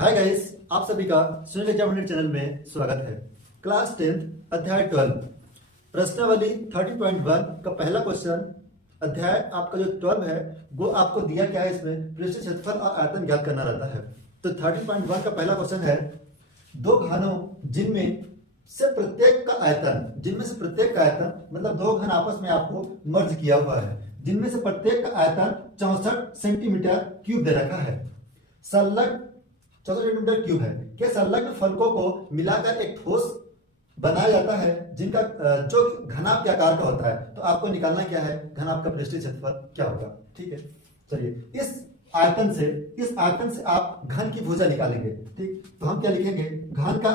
Hi guys, आप सभी का सुनील एग्जामिनेटर चैनल में स्वागत है। क्लास 10 अध्याय 12 प्रश्नावली 30.1 का पहला क्वेश्चन। अध्याय आपका जो 12 है वो आपको दिया क्या है, इसमें पृष्ठ क्षेत्रफल और आयतन ज्ञात करना रहता है। तो 30.1 का पहला क्वेश्चन है, दो घनों जिनमें से प्रत्येक का आयतन मतलब दो घन आपस में आपको मर्ज किया हुआ है, जिनमें से प्रत्येक का आयतन 64 सेंटीमीटर क्यूब दे रखा है। संलग्न 64 सेंटीमीटर क्यूब है कि संलग्न फलकों को मिलाकर एक ठोस बनाया जाता है जिनका जो घनाभ के आकार का होता है। तो आपको निकालना क्या है, घनाभ का पृष्ठीय क्षेत्रफल क्या होगा। ठीक है, चलिए इस आयतन से आप घन की भुजा निकालेंगे। ठीक, तो हम क्या लिखेंगे, घन का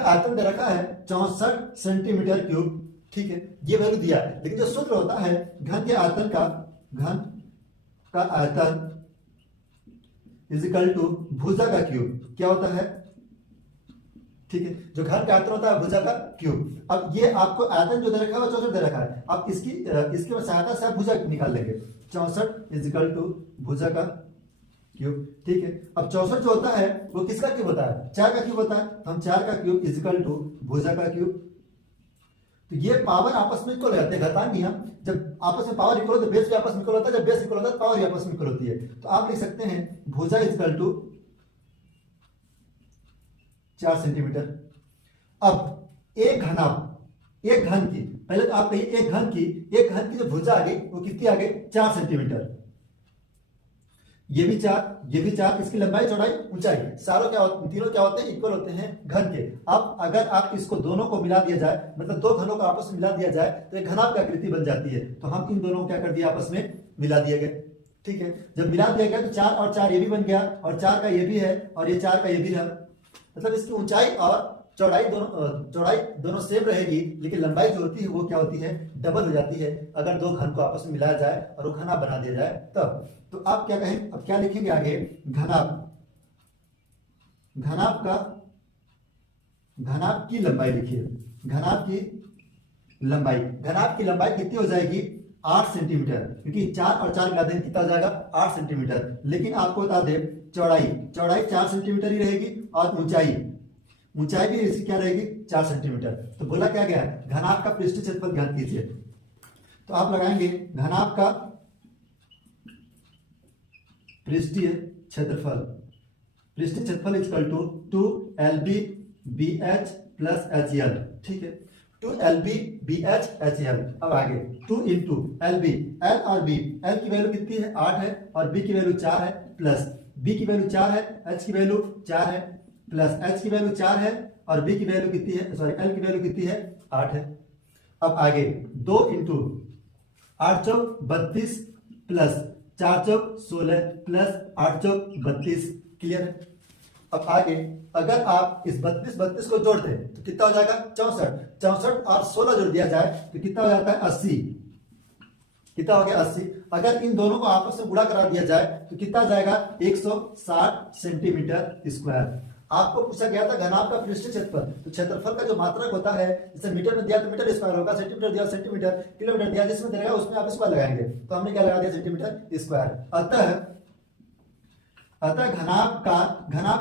आयतन दे रखा है 64 सेंटीमीटर क्यूब। ठीक है, ये वैल्यू दिया है, लेकिन जो सूत्र होता है घन का आयतन इज इक्वल टू भुजा का क्यूब क्या होता है। ठीक है, जो घन का आयतन होता है भुजा का क्यूब। अब ये आपको आयतन जो दे रखा है वो 64 दे रखा है। अब इसकी सहायता से आप भुजा निकाल लेंगे। 64 इज इक्वल टू भुजा का क्यूब। ठीक है, अब 64 जो होता है वो किसका क्यूब होता है, 4 का क्यूब होता है। तो हम 4 का क्यूब इज इक्वल टू भुजा का क्यूब। तो ये पावर आपस में इक्वल हो जाते हैं, घातांक नियम। जब आपस में पावर इक्वल होता है बेस भी आपस में इक्वल होता है, जब बेस इक्वल होता है पावर भी आपस में इक्वल होती है। तो आप लिख सकते हैं भुजा इज इक्वल टू 4 सेंटीमीटर। अब एक घन की पहले तो आप कहिए एक घन की जो भुजा आ गई वो कितनी आ गई, 4 सेंटीमीटर। ये भी 4, इसकी लंबाई चौड़ाई ऊंचाई तीनों क्या होते हैं, इक्वल होते हैं घन के। अब अगर आप इसको दोनों को मिला दिया जाए, मतलब दो घनों को आपस में मिला दिया जाए तो एक घनाभ की आकृति बन जाती है। तो हम इन दोनों को क्या कर दिया, आपस में मिला दिए गए। ठीक है, जब मिला दिया गया तो 4 और 4 ये भी बन गया, और 4 का ये भी है, और ये 4 का ये भी रहा। मतलब इसकी ऊंचाई और चौड़ाई दोनों सेम रहेगी, लेकिन लंबाई जो होती है वो क्या होती है, डबल हो जाती है अगर दो घन को आपस में मिलाया जाए और वो घनाभ बना दिया जाए तब। तो आप क्या कहें, अब क्या लिखेंगे आगे, घनाभ की लंबाई लिखिए। घनाभ की लंबाई कितनी हो जाएगी, 8 सेंटीमीटर, क्योंकि 4 और 4 मिला दें कितना हो जाएगा, 8 सेंटीमीटर। लेकिन आपको बता दें चौड़ाई 4 सेंटीमीटर ही रहेगी, और ऊंचाई भी इसकी क्या रहेगी, 4 सेंटीमीटर। तो बोला क्या गया है, घनाभ का पृष्ठीय क्षेत्रफल ज्ञात कीजिए। तो आप लगाएंगे घनाभ का पृष्ठीय क्षेत्रफल equal to 2lb/bh plus HL। ठीक है, 2lb/bh/HL। अब आगे 2 इंटू LB, L और B, L की वैल्यू कितनी है, 8 है, और B की वैल्यू 4 है, प्लस B की वैल्यू 4 है, H की वैल्यू 4 है, प्लस H की वैल्यू 4 है, और B की वैल्यू कितनी है, L की वैल्यू कितनी है, 8 है। अब आगे 2 इंटू 8 चौक 32 प्लस 4 चौक 16 प्लस 8 चौक 32। क्लियर है। अब आगे अगर आप इस 32 को जोड़ दें तो कितना हो जाएगा, 64 और 16 जोड़ दिया जाए तो कितना हो जाता है, 80। कितना हो गया, 80। अगर इन दोनों को आपस में गुणा करा दिया जाए तो कितना जाएगा, 160 सेंटीमीटर स्क्वायर। आपको पूछा गया था घनाभ का पृष्ठीय क्षेत्रफल, तो क्षेत्रफल का जो मात्रक होता है, जैसे मीटर में दिया तो मीटर स्क्वायर होगा, सेंटीमीटर दिया सेंटीमीटर, किलोमीटर दिया जिसमें देगा उसमें आप स्क्वायर लगाएंगे। तो हमने क्या लगा दिया, सेंटीमीटर स्क्वायर। अतः घनाभ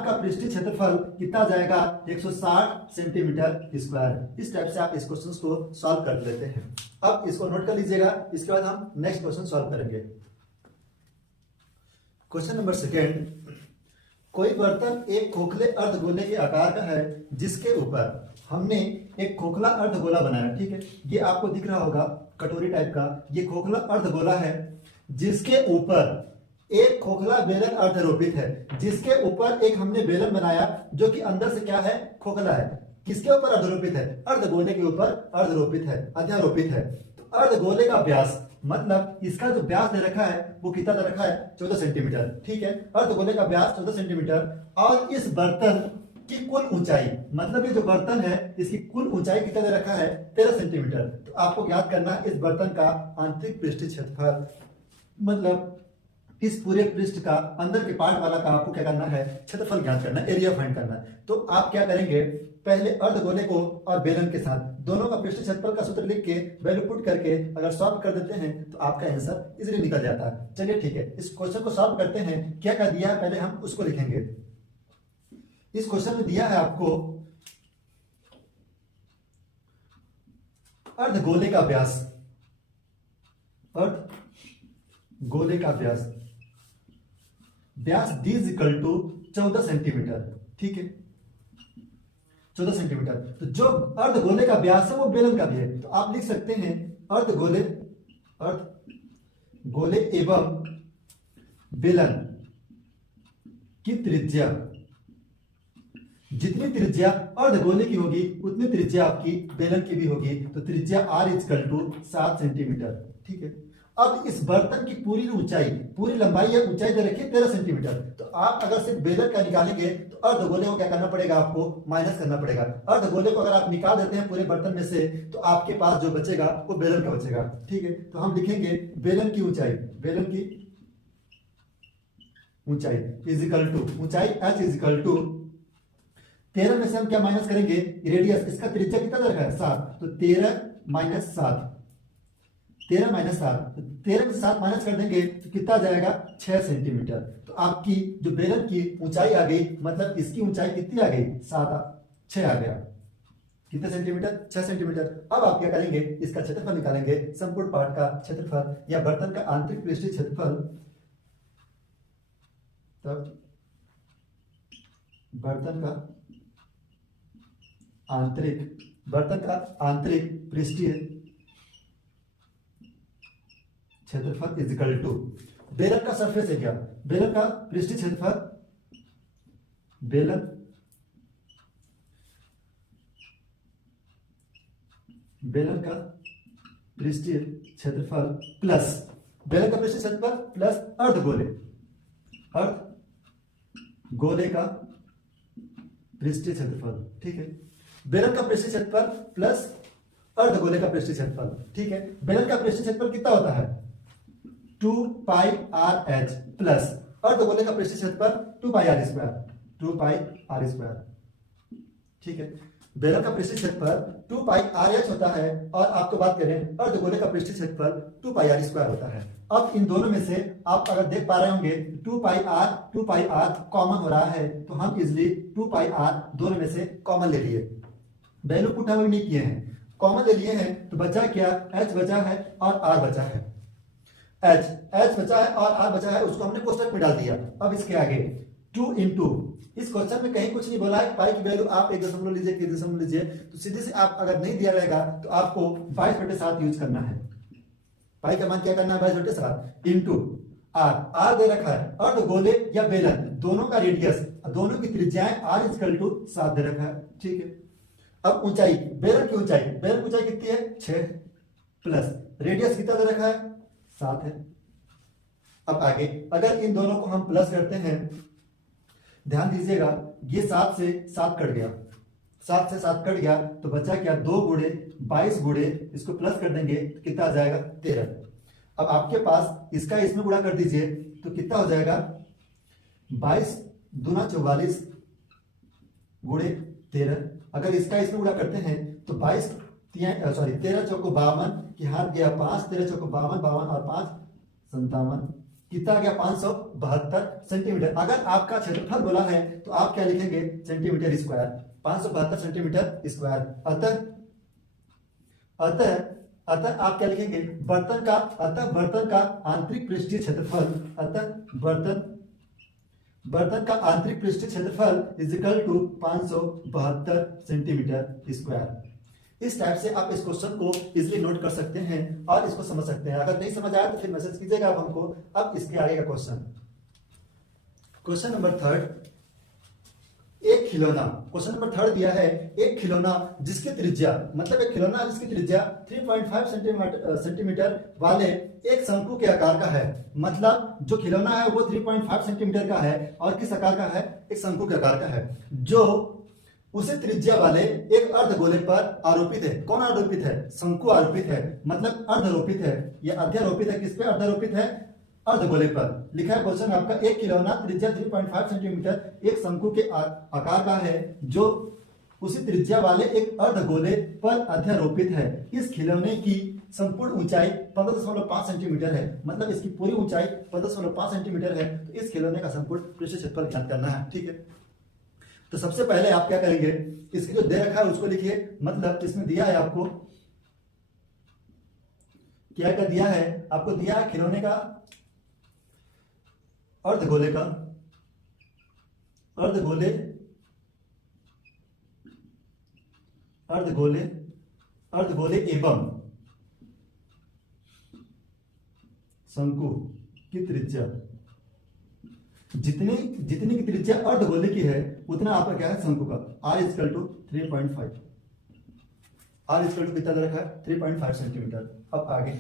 का पृष्ठीय क्षेत्रफल कितना जाएगा, 160 सेंटीमीटर स्क्वायर। इस टाइप से आप इस क्वेश्चन को सॉल्व कर लेते हैं। अब इसको नोट कर लीजिएगा, इसके बाद हम नेक्स्ट क्वेश्चन सॉल्व करेंगे। क्वेश्चन नंबर 2, कोई बर्तन एक खोखले अर्धगोले के आकार का है जिसके ऊपर हमने एक खोखला अर्धगोला बनाया। ठीक है, ये आपको दिख रहा होगा कटोरी टाइप का, ये खोखला अर्धगोला है जिसके ऊपर एक खोखला बेलन अर्धरोपित है, जिसके ऊपर एक हमने बेलन बनाया जो कि अंदर से क्या है, खोखला है। किसके ऊपर अर्धरोपित है, अर्धगोले के ऊपर अर्धरोपित है, अध्यारोपित है। तो अर्धगोले का व्यास मतलब इसका जो व्यास दे रखा है वो कितना दे रखा है, 14 सेंटीमीटर। ठीक है, अर्धगोले का व्यास 14 सेंटीमीटर, और इस बर्तन की कुल ऊंचाई, मतलब ये जो बर्तन है इसकी कुल ऊंचाई कितना दे रखा है, 13 सेंटीमीटर। तो आपको ज्ञात करना इस बर्तन का आंतरिक पृष्ठीय क्षेत्रफल, मतलब इस पूरे पृष्ठ का अंदर के पार्ट वाला का आपको क्या करना है, क्षेत्रफल ज्ञात करना है, एरिया फाइंड करना है। तो आप क्या करेंगे, पहले अर्धगोले को और बेलन के साथ दोनों का पृष्ठ क्षेत्रफल का सूत्र लिख के वैल्यू पुट करके अगर सॉल्व कर देते हैं तो आपका आंसर इजीली निकल जाता है। चलिए ठीक है, इस क्वेश्चन को सॉल्व करते हैं। क्या क्या दिया है पहले हम उसको लिखेंगे। इस क्वेश्चन में दिया है आपको अर्धगोले का व्यास, अर्धगोले का व्यास, व्यास d is equal to 14 centimetre. ठीक है, 14 सेंटीमीटर। तो जो अर्धगोले का व्यास है वो बेलन का भी है, तो आप लिख सकते हैं अर्धगोले एवं बेलन की त्रिज्या, जितनी त्रिज्या अर्धगोले की होगी उतनी त्रिज्या आपकी बेलन की भी होगी। तो त्रिज्या r is equal to 7 centimetre. ठीक है, अब इस बर्तन की पूरी ऊंचाई, पूरी लंबाई या ऊंचाई दे रखी है 13 सेंटीमीटर। तो आप अगर सिर्फ बेलन का निकालेंगे तो अर्धगोले को क्या करना पड़ेगा, आपको माइनस करना पड़ेगा। अर्धगोले को अगर आप निकाल देते हैं पूरे बर्तन में से तो आपके पास जो बचेगा वो बेलन का बचेगा। ठीक है, तो हम लिखेंगे बेलन की ऊंचाई, बेलन की ऊंचाई इज इक्वल टू, ऊंचाई h इज इक्वल टू 13 में से हम क्या माइनस करेंगे, रेडियस, इसका त्रिज्या कितना दे रखा है 7, तो 13 माइनस 7, 13 माइनस 7, 13 में से 7 माइनस कर देंगे तो कितना जाएगा 6 सेंटीमीटर। तो आपकी जो बेलन की ऊंचाई आ गई, मतलब इसकी ऊंचाई कितनी आ गई 6 आ गया। कितने सेंटीमीटर, 6 सेंटीमीटर। अब आप क्या करेंगे, इसका क्षेत्रफल निकालेंगे, संपूर्ण पार्ट का क्षेत्रफल या बर्तन का आंतरिक पृष्ठीय क्षेत्रफल, तब बर्तन का आंतरिक पृष्ठीय क्षेत्रफल इज इक्वल टू बेलन का सरफेस एरिया, बेलन का पृष्ठीय क्षेत्रफल, बेलन का पृष्ठीय क्षेत्रफल प्लस बेलन का पृष्ठीय क्षेत्रफल प्लस अर्धगोले का पृष्ठीय क्षेत्रफल। ठीक है, बेलन का पृष्ठीय क्षेत्रफल प्लस अर्धगोले का पृष्ठीय क्षेत्रफल। ठीक है, बेलन का पृष्ठीय क्षेत्रफल कितना होता है 2 पाई आर एच प्लस अर्धगोले का पृष्ठीय क्षेत्रफल 2 pi r square, 2 pi r square. ठीक है, बेलन का पृष्ठीय क्षेत्रफल 2 पाई आर एच होता है और आपको बात करें अर्धगोले का पृष्ठीय क्षेत्रफल 2 पाई आर स्क्वायर होता है। अब इन दोनों में से आप अगर देख पा रहे होंगे 2 पाई आर कॉमन हो रहा है, तो हम इजिली 2 पाई आर दोनों में से कॉमन ले लिए, वैल्यू पुट हम नहीं किए हैं, कॉमन ले लिए हैं। तो बचा क्या, h बचा है और r बचा है, h बचा है और r बचा है, उसको हमने कोष्टक में डाल दिया। अब इसके आगे 2 इंटू, इस क्वेश्चन में कहीं कुछ नहीं बोला है, पाई की वैल्यू आप 1 लीजिए, 1 दशमलव लीजिए, तो सीधे से आप अगर नहीं दिया रहेगा तो आपको 22/7 यूज करना है। पाई का मान क्या करना है 22/7 इंटू r दे रखा है अर्धगोले या बेलन दोनों का रेडियस, दोनों की त्रिज्याएं r इज इक्वल टू 7 दे रखा है। ठीक है, अब ऊंचाई, बेलन की ऊंचाई कितनी है 6 प्लस रेडियस कितना दे रखा है 7 है। अब आगे अगर इन दोनों को हम प्लस करते हैं, ध्यान दीजिएगा ये 7 से 7 कट गया, 7 से 7 कट गया तो बचा क्या 2 गुणे 22 गुणे इसको प्लस कर देंगे तो कितना आ जाएगा 13। अब आपके पास इसका इसमें गुणा कर दीजिए तो कितना हो जाएगा 22 दूना 44 गुणे 13। अगर इसका इसमें गुणा करते हैं तो 13 चौको 52 की हाथ गया 5, 13 चौको 52, 52 और 5 57, कितना गया 572 सेंटीमीटर। अगर आपका क्षेत्रफल बोला है तो आप क्या लिखेंगे सेंटीमीटर स्क्वायर, 572 सेंटीमीटर स्क्वायर। अतः आप क्या लिखेंगे बर्तन का आंतरिक पृष्ठीय क्षेत्रफल, बर्तन का आंतरिक पृष्ठीय क्षेत्रफल is equal to 572 centimetre square. इस टाइप से आप इस क्वेश्चन को इजीली नोट कर सकते हैं और इसको समझ सकते हैं। अगर नहीं समझ आया तो फिर मैसेज कीजिएगा आप हमको। अब इसके आगे का क्वेश्चन नंबर 3, एक खिलौना, क्वेश्चन नंबर 3 दिया है एक खिलौना जिसकी त्रिज्या, मतलब एक खिलौना जिसकी त्रिज्या 3.5 सेंटीमीटर वाले एक शंकु के आकार का है। मतलब जो खिलौना है वो 3.5 सेंटीमीटर का है और किस आकार का है, एक शंकु के आकार का है, जो उसे त्रिज्या वाले एक अर्धगोले पर आरोपित है। कौन आरोपित है, शंकु आरोपित है, मतलब अर्धारोपित है। यह अध्यारोपित है, किस पे अर्धारोपित है, अर्धगोले पर लिखा है क्वेश्चन आपका, एक खिलौना त्रिज्या 3.5 सेंटीमीटर एक शंकु के आकार का है जो उसी त्रिज्या वाले एक अर्धगोले पर अध्यारोपित है। इस खिलौने की संपूर्ण ऊंचाई 15.5 सेंटीमीटर है, मतलब इसकी पूरी ऊंचाई 15.5 सेंटीमीटर है। तो इस खिलौने का संपूर्ण पृष्ठ क्षेत्रफल ज्ञात करना है। ठीक है, तो सबसे पहले आप क्या करेंगे, इसकी जो दे रखा है उसको लिखिए, मतलब इसमें दिया है आपको क्या क्या दिया है, आपको दिया है खिलौने का अर्धगोले एवं शंकु की त्रिज्या, जितनी की त्रिज्या अर्धगोले की है उतना आपका क्या है शंकु का, r equal to 3.5, r equal to कितना दे रखा है 3.5 सेंटीमीटर। अब आगे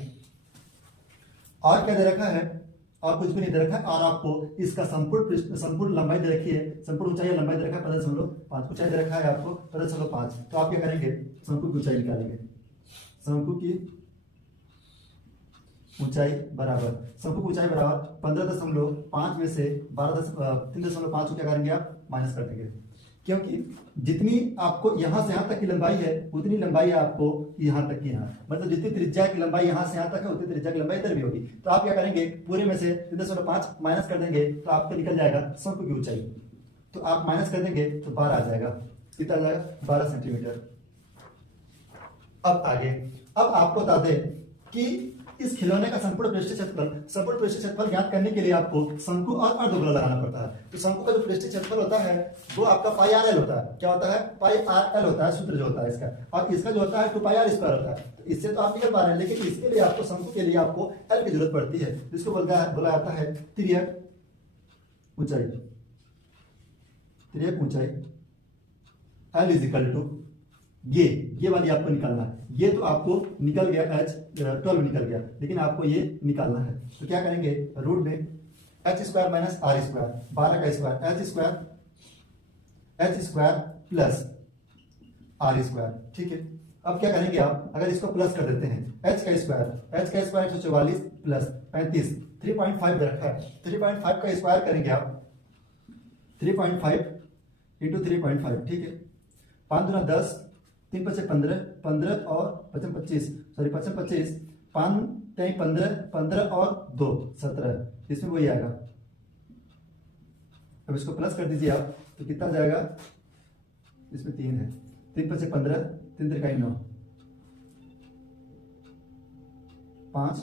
और क्या दे रखा है, और कुछ भी नहीं दे रखा है, और आपको इसका संपूर्ण लंबाई दे रखी है, संपूर्ण ऊंचाई लंबाई दे रखा है 15.5, ऊंचाई दे रखा है आपको 15.5। तो आप क्या करेंगे, शंकु की ऊंचाई निकालेंगे, शंकु की ऊंचाई बराबर 15.5 में से 3.5 को क्या करेंगे आप माइनस कर देंगे, क्योंकि जितनी आपको यहां से यहां तक की लंबाई है उतनी लंबाई आपको यहां तक की, यहां मतलब जितनी त्रिज्या की लंबाई यहां से यहां तक है उतनी त्रिज्या की लंबाई इधर भी होगी। तो आप क्या करेंगे, पूरे में से 3.5 माइनस कर देंगे तो आपका निकल जाएगा शंकु की ऊंचाई। तो आप माइनस कर देंगे तो 12 आ जाएगा, कितना आ जाएगा 12 सेंटीमीटर। अब आगे, अब आपको बता दें कि इस खिलौने का संपूर्ण पृष्ठीय क्षेत्रफल ज्ञात करने के लिए आपको शंकु और अर्धगोला लगाना पड़ता है। तो शंकु का जो पृष्ठीय क्षेत्रफल होता है वो आपका पाई आर एल होता है। क्या होता है, पाई आर एल होता है, सूत्र जो होता है इसका, और इसका जो होता है 2 पाई आर स्क्वायर होता है। तो इससे तो आप निकल पा रहे हैं, लेकिन इसके लिए आपको शंकु के लिए आपको एल की जरूरत पड़ती है, जिसको बोला जाता है तिर्यक ऊंचाई। एल इज इक्वल टू ये वाली आपको निकालना है। ये तो आपको निकल गया h12 निकल गया, लेकिन आपको ये निकालना है। तो क्या करेंगे, रूट में h square minus r square, 12 का square h square plus r square. ठीक है, अब क्या करेंगे आप, अगर इसको प्लस कर देते हैं, h का स्क्वायर 144 प्लस 35, 3.5 दे रखा है, 3.5 का स्क्वायर करेंगे आप, 3.5 इंटू 3.5। ठीक है, 5 दूना 10, 3 5 15, 15 और 25 25, 5 15 और 2 17, इसमें वही आएगा। अब इसको प्लस कर दीजिए आप, तो कितना जाएगा, इसमें 3 है, 3 5 15, 3 3 9, 5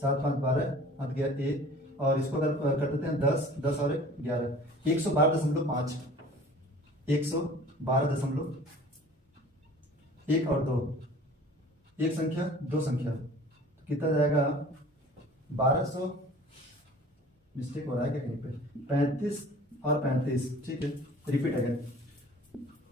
7 5 12 हाथ गया 1, और इसको अगर कर देते हैं 10 10 और 11, 112.5, 112.1 और 2, एक संख्या 2 संख्या, तो कितना जाएगा 1200, मिस्टेक हो रहा है क्या कहीं पे, 35 और 35। ठीक है, रिपीट अगेन,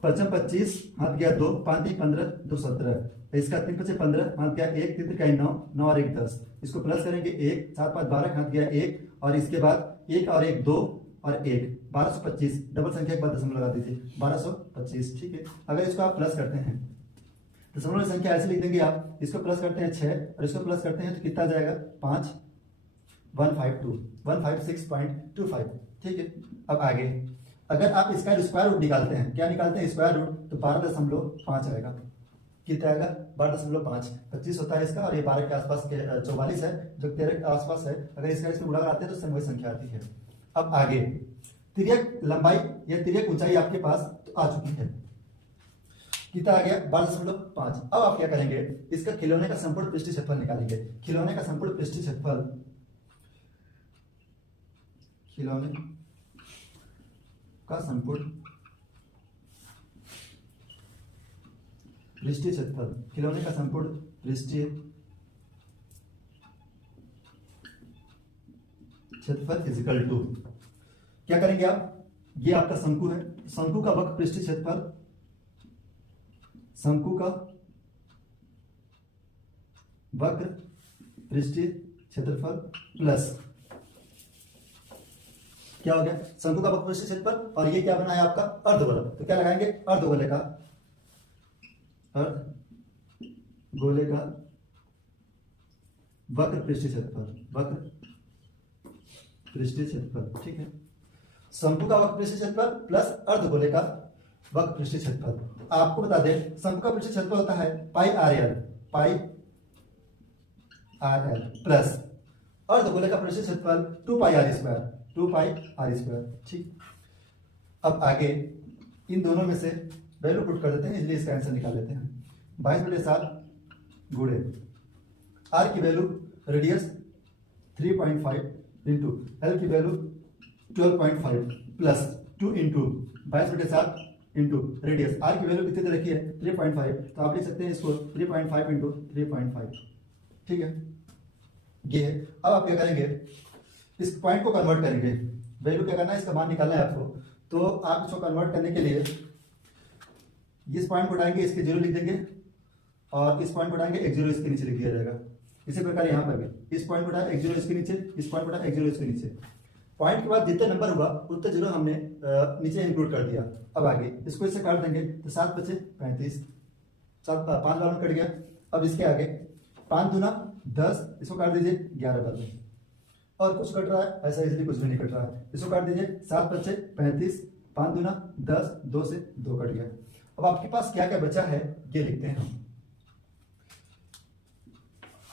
55 25 हाथ गया 2, 5 3 15 2 17, इसका 3 5 15 हाथ गया 1, 3 3 9 9 और 1 10, इसको प्लस करेंगे 1 7 5 12 हाथ गया 1, और इसके बाद 1 और 1 2 और 1, 1225, डबल संख्या के बाद दशमलव लगा दीजिए, 1225। ठीक है, अगर इसको आप प्लस करते हैं, दशमलव की संख्या ऐसे लिख देंगे आप, इसको प्लस करते हैं 6 और इसको प्लस करते हैं तो कितना जाएगा 5 156.25। ठीक है, अब आगे अगर आप इसका स्क्वायर रूट निकालते हैं, क्या निकालते हैं स्क्वायर रूट, तो 12.5 आएगा, कितना आएगा 12.5, 25 होता है इसका, और ये 12 के आसपास 44 है, जो 13 के आसपास है। अगर इसका इसमें गुणा कराते हैं तो वही संख्या आती है। अब आगे तिर्यक लंबाई या तिर्यक ऊंचाई आपके पास तो आ चुकी है, कितना आ गया 12.5। अब आप क्या करेंगे, इसका खिलौने का संपूर्ण पृष्ठीय क्षेत्रफल निकालेंगे। खिलौने का संपूर्ण पृष्ठीय क्षेत्रफल, खिलौने का संपूर्ण पृष्ठीय क्षेत्रफल, खिलौने का संपूर्ण पृष्ठीय क्षेत्रफल इजिकल टू, क्या करेंगे आप, ये आपका शंकु है, शंकु का वक्र पृष्ठीय क्षेत्रफल, शंकु का वक्र पृष्ठीय क्षेत्रफल प्लस क्या हो गया, शंकु का वक्र पृष्ठीय क्षेत्रफल, और ये क्या बना है आपका अर्धगोला। तो क्या लगाएंगे, अर्धगोले का वक्र पृष्ठीय क्षेत्रफल, वक्र पृष्ठीय क्षेत्रफल, ठीक है। शंकु का वक्र पृष्ठीय क्षेत्रफल प्लस अर्धगोले का वक्र पृष्ठीय क्षेत्रफल। आपको बता दें शंकु का पृष्ठीय क्षेत्रफल होता है पाई आर एल प्लस अर्धगोले का पृष्ठीय क्षेत्रफल 2 पाई आर स्क्वायर, ठीक। अब आगे इन दोनों में से वैल्यू पुट कर देते हैं, इसलिए इसका आंसर निकाल लेते हैं। 22/7 गुणे आर की वैल्यू रेडियस 3.5 इंटू एल की value 12.5 plus 2 into 22/7 into radius. R की वैल्यू कितनी दे रखी है 3.5, तो आप लिख सकते हैं इसको 3.5 इंटू 3.5, ठीक है। ये है। अब आप क्या करेंगे, इस पॉइंट को कन्वर्ट करेंगे, वैल्यू क्या करना है, इसका मान निकालना है आपको। तो आप इसको कन्वर्ट करने के लिए इस पॉइंट को उठाएंगे, इसके जीरो लिख देंगे, और इस पॉइंट को उठाएंगे, एक जीरो इसके नीचे लिख दिया जाएगा। इसी प्रकार यहाँ पर भी इस पॉइंट को उठाया, एक जीरो इसके नीचे, इस पॉइंट को उठाया, एक जीरो इसके नीचे। पॉइंट के बाद जितने नंबर हुआ उतने जीरो हमने नीचे इंक्लूड कर दिया। अब आगे इसको इससे काट देंगे, तो 7 बचे 35, 5 बार कट गया। अब इसके आगे 5 दूना 10, इसको काट दीजिए 11 बार में, और कुछ कट रहा है ऐसा, इसलिए कुछ भी नहीं कट रहा है, इसको काट दीजिए। 7 बचे 35, 5 दूना 10, 2 से 2 कट गया। अब आपके पास क्या क्या बचा है ये लिखते हैं हम।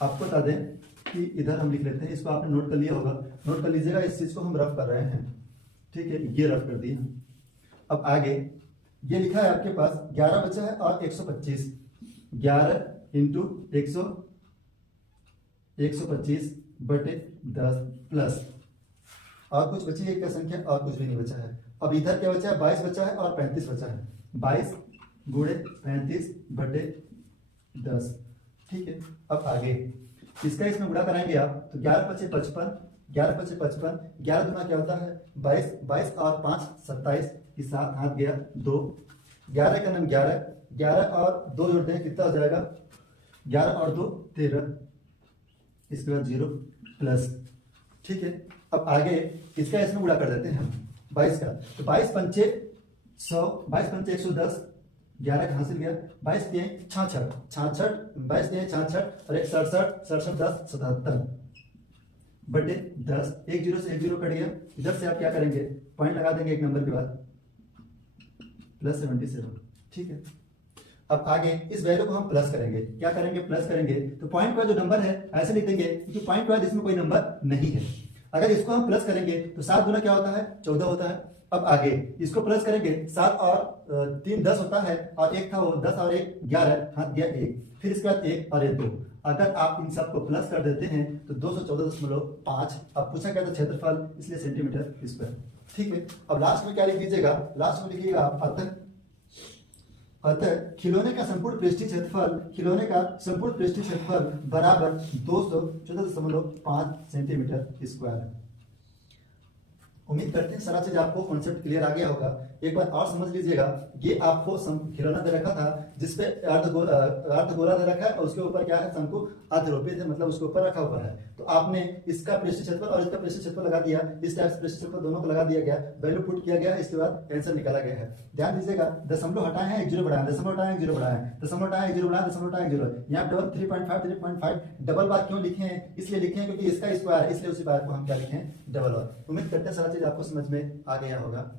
आपको बता दें कि इधर हम लिख लेते हैं, इसको आपने नोट कर लिया होगा, नोट कर लीजिएगा। इस चीज को हम रफ कर रहे हैं, ठीक है, ये रफ कर दिए। अब आगे ये लिखा है आपके पास 11 बचा है और 125, 11 इंटू 125 बटे 10 प्लस और कुछ बची है क्या संख्या, और कुछ भी नहीं बचा है। अब इधर क्या बचा है, 22 बचा है और 35 बचा है, 22 गुणे 35 बटे 10, ठीक है। अब आगे इसका इसमें गुणा कराएंगे आप, तो 11 पचे 55, 11 पचे 55, 11 दूना क्या होता है 22, 22 और 5 27, इस साथ हाथ गया 2, 11 का नाम 11, 11 और 2 जोड़ते हैं कितना हो जाएगा, 11 और 2 13, इसके बाद 0 प्लस, ठीक है। अब आगे इसका इसमें गुणा कर देते हैं हम 22 का, तो 22 पंचे 100, 22 पंचे 110, 11 कहाँ से गया, 22 दिए 66, 22 दिए 66 और 1 67, 67 10 77 बटे 10, एक जीरो से एक जीरो कट गया। इधर से आप क्या करेंगे, पॉइंट लगा देंगे एक नंबर के बाद, +77, ठीक है। अब आगे इस वैल्यू को हम प्लस करेंगे, क्या करेंगे, प्लस करेंगे, तो पॉइंट का जो नंबर है ऐसे लिख देंगे क्योंकि पॉइंट के बाद इसमें कोई नंबर नहीं है। अगर इसको हम प्लस करेंगे तो 7 गुना क्या होता है 14 होता है। अब आगे इसको प्लस करेंगे, 7 और 3 10 होता है, और 1 था वो 10 और 1 11, हाथ गया 1, फिर इसके बाद 1 और 1 2। अगर आप इन सबको प्लस कर देते हैं तो 214.5। अब पूछा क्या था क्षेत्रफल, इसलिए सेंटीमीटर स्क्वायर, ठीक है। अब लास्ट में क्या लिख दीजिएगा, लास्ट में लिखिएगा अतः खिलौने का संपूर्ण पृष्ठीय क्षेत्रफल, खिलौने का संपूर्ण पृष्ठीय क्षेत्रफल बराबर 214.5 सेंटीमीटर स्क्वायर। उम्मीद करते हैं सारा चीज आपको कॉन्सेप्ट क्लियर आ गया होगा। एक बार और समझ लीजिएगा, ये आपको खिलौना दे रखा था जिसपे अर्धगोला दे रखा है और उसके ऊपर क्या है, शंकु अर्धरोपित है, मतलब उसके ऊपर रखा हुआ है। तो आपने इसका पृष्ठीय क्षेत्रफल और इसका पृष्ठीय क्षेत्रफल लगा दिया, इस टाइप से पृष्ठीय क्षेत्रफल दोनों को लगा दिया गया, वैल्यू पुट किया गया, इसके बाद आंसर निकाला गया है। ध्यान दीजिएगा, दशमलव हटाए हैं 1 जीरो बढ़ाए, दशमलव हटाए 1 जीरो बढ़ाए, दशमलव हटाए 1 जीरो बढ़ाए, दशमलव हटाए 1 जीरो। यहाँ डबल 3.5 डबल बार क्यों लिखे हैं, इसलिए लिखे हैं क्योंकि इसका स्क्वायर, इसलिए उसी बार को हम क्या लिखे हैं, डबल बार। उम्मीद करते हैं सारा चीज आपको समझ में आ गया होगा।